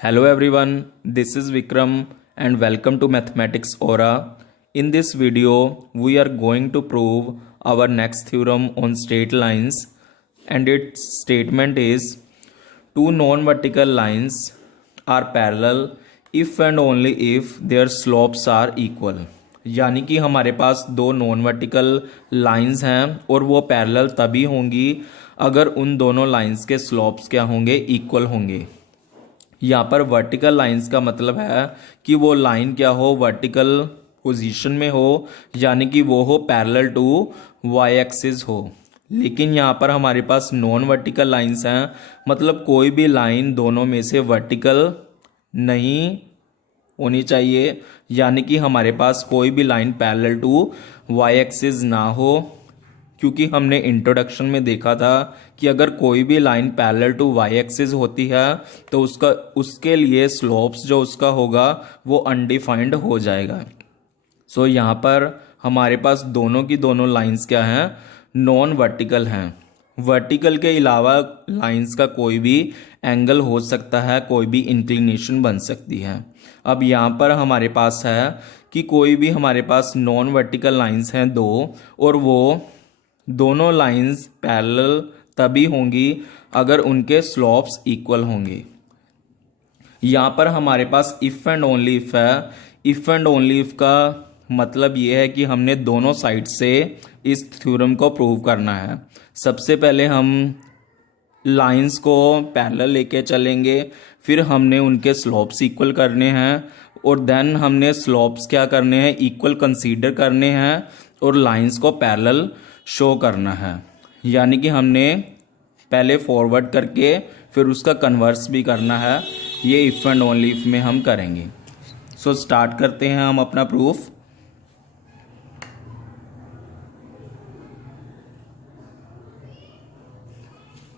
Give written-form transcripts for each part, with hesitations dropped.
Hello everyone, this is Vikram and welcome to Mathematics Aura. In this video, we are going to prove our next theorem on straight lines, and its statement is two non-vertical lines are parallel if and only if their slopes are equal. यानी कि हमारे पास दो non vertical lines हैं और वो parallel तभी होंगी अगर उन दोनों लाइंस के स्लोप्स क्या होंगे, इक्वल होंगे। यहाँ पर वर्टिकल लाइंस का मतलब है कि वो लाइन क्या हो, वर्टिकल पोजीशन में हो, यानी कि वो हो पैरेलल टू वाई एक्सिस हो। लेकिन यहाँ पर हमारे पास नॉन वर्टिकल लाइंस हैं, मतलब कोई भी लाइन दोनों में से वर्टिकल नहीं होनी चाहिए, यानी कि हमारे पास कोई भी line parallel to Y axis ना हो, क्योंकि हमने इंट्रोडक्शन में देखा था कि अगर कोई भी line parallel to Y axis होती है तो उसके लिए स्लोप्स जो उसका होगा वो अनडिफाइंड हो जाएगा। सो यहाँ पर हमारे पास दोनों की दोनों लाइंस क्या हैं, नॉन वर्टिकल हैं। वर्टिकल के अलावा लाइंस का कोई भी एंगल हो सकता है, कोई भी इंक्लिनेशन बन सकती है। अब यहाँ पर हमारे पास है कि कोई भी हमारे पास नॉन वर्टिकल लाइंस हैं दो, और वो दोनों लाइंस पैरेलल तभी होंगी अगर उनके स्लोप्स इक्वल होंगे। यहाँ पर हमारे पास इफ़ एंड ओनली इफ़ है। इफ़ एंड ओनली इफ़ का मतलब ये है कि हमने दोनों साइड से इस थ्योरम को प्रूव करना है। सबसे पहले हम लाइंस को पैरेलल लेके चलेंगे, फिर हमने उनके स्लोप्स इक्वल करने हैं, और देन हमने स्लोप्स क्या करने हैं, इक्वल कंसीडर करने हैं, और लाइंस को पैरेलल शो करना है। यानी कि हमने पहले फॉरवर्ड करके फिर उसका कन्वर्स भी करना है। ये इफ़ एंड ओनली इफ में हम करेंगे। सो स्टार्ट करते हैं हम अपना प्रूफ।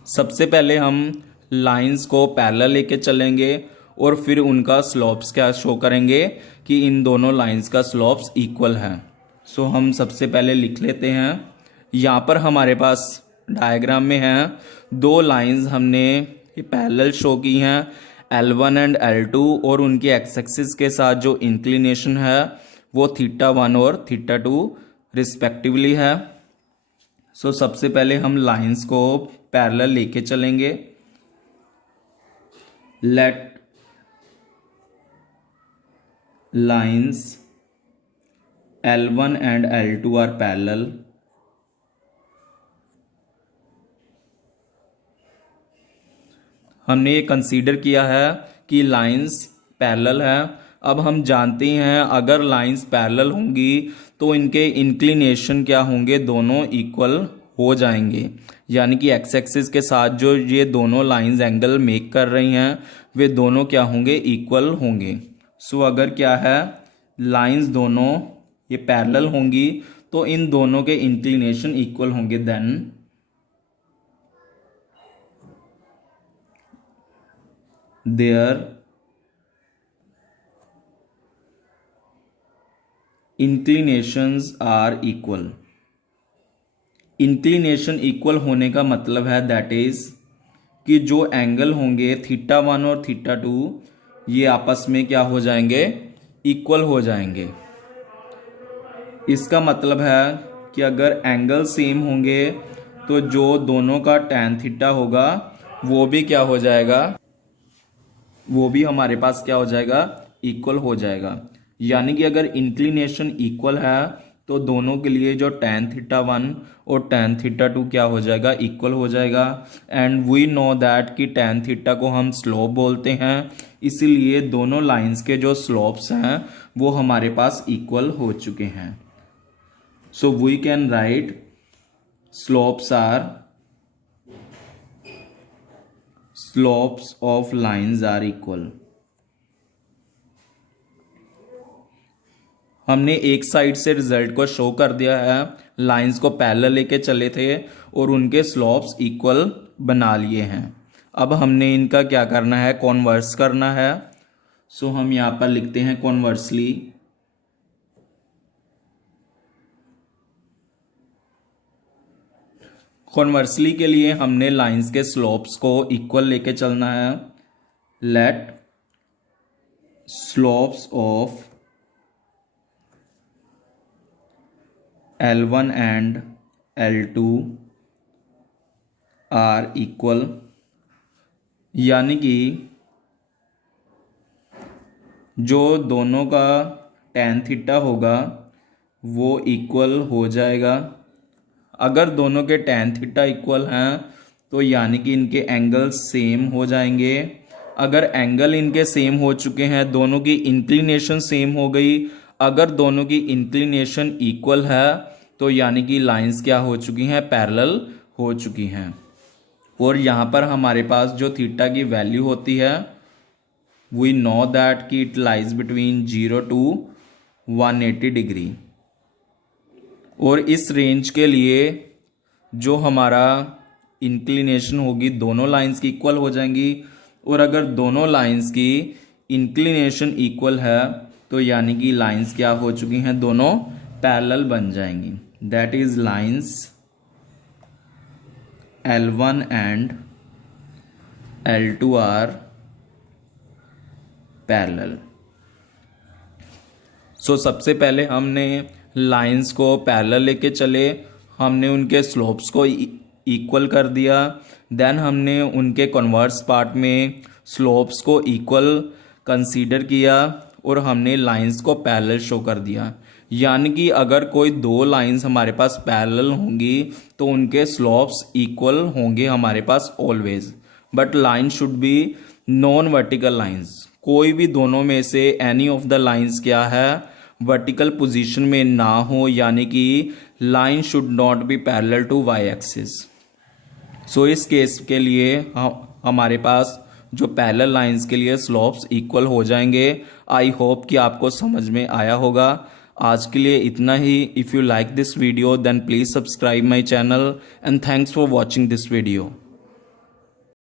सबसे पहले हम लाइंस को पैरेलल लेके चलेंगे और फिर उनका स्लोप्स क्या शो करेंगे कि इन दोनों लाइंस का स्लोप्स इक्वल है। सो हम सबसे पहले लिख लेते हैं। यहाँ पर हमारे पास डायग्राम में हैं दो लाइंस हमने पैरेलल शो की हैं, L1 एंड L2, और उनकी एक्स एक्सिस के साथ जो इंक्लिनेशन है वो θ1 और θ2 रिस्पेक्टिवली है। सो सबसे पहले हम लाइंस को पैरेलल लेके चलेंगे। Let lines L1 and L2 are parallel. हमने ये कंसीडर किया है कि लाइंस पैरेलल है। अब हम जानते हैं अगर लाइंस पैरेलल होंगी तो इनके इंक्लिनेशन क्या होंगे, दोनों इक्वल हो जाएंगे। यानी कि एक्स एक्सिस के साथ जो ये दोनों लाइंस एंगल मेक कर रही हैं वे दोनों क्या होंगे, इक्वल होंगे। सो अगर क्या है, लाइंस दोनों ये पैरेलल होंगी तो इन दोनों के इंक्लिनेशन इक्वल होंगे, then their inclinations are equal। Inclination equal होने का मतलब है दैट इज कि जो एंगल होंगे θ1 और θ2 ये आपस में क्या हो जाएंगे, इक्वल हो जाएंगे। इसका मतलब है कि अगर एंगल सेम होंगे तो जो दोनों का tan θ होगा वो भी क्या हो जाएगा, वो भी हमारे पास क्या हो जाएगा, इक्वल हो जाएगा। यानी कि अगर इंक्लिनेशन इक्वल है तो दोनों के लिए जो tan θ1 और tan θ2 क्या हो जाएगा, इक्वल हो जाएगा। एंड वी नो दैट कि tan θ को हम स्लोप बोलते हैं, इसीलिए दोनों लाइंस के जो स्लोप्स हैं वो हमारे पास इक्वल हो चुके हैं। So we can write slopes of lines are equal. हमने एक साइड से रिजल्ट को शो कर दिया है, लाइंस को पैरेलल लेके चले थे और उनके स्लोप्स इक्वल बना लिए हैं। अब हमने इनका क्या करना है, कॉन्वर्स करना है। सो हम यहाँ पर लिखते हैं कॉन्वर्सली। कॉन्वर्सली के लिए हमने लाइंस के स्लोप्स को इक्वल लेके चलना है। Let slopes of L1 and L2 are equal, यानी कि जो दोनों का tan थीटा होगा वो इक्वल हो जाएगा। अगर दोनों के tan थीटा इक्वल हैं तो यानी कि इनके एंगल सेम हो जाएंगे। अगर एंगल इनके सेम हो चुके हैं, दोनों की इंक्लिनेशन सेम हो गई, अगर दोनों की इंक्लिनेशन इक्वल है तो यानी कि लाइंस क्या हो चुकी हैं, पैरेलल हो चुकी हैं। और यहाँ पर हमारे पास जो थीटा की वैल्यू होती है, वी नो दैट कि it lies between 0 to 180 degree. और इस रेंज के लिए जो हमारा इंक्लिनेशन होगी दोनों लाइंस की इक्वल हो जाएंगी। और अगर दोनों लाइंस की इंक्लिनेशन इक्वल है तो यानी कि लाइंस क्या हो चुकी हैं, दोनों पैरेलल बन जाएंगी। That is lines L1 and L2 are parallel. So सबसे पहले हमने लाइंस को पैरेलल लेके चले, हमने उनके स्लोप्स को इक्वल कर दिया। देन हमने उनके कन्वर्स पार्ट में स्लोप्स को इक्वल कंसीडर किया और हमने लाइंस को पैरेलल शो कर दिया। यानी कि अगर कोई दो लाइंस हमारे पास पैरेलल होंगी तो उनके स्लोप्स इक्वल होंगे हमारे पास always. But line should be non vertical lines. कोई भी दोनों में से एनी ऑफ द लाइंस क्या है, वर्टिकल पोजीशन में ना हो, यानी कि line should not be parallel to Y axis. So इस केस के लिए हमारे पास जो पैरेलल लाइंस के लिए स्लोप्स इक्वल हो जाएंगे। आई होप कि आपको समझ में आया होगा। आज के लिए इतना ही। If you like this video then please subscribe my channel and thanks for watching this video.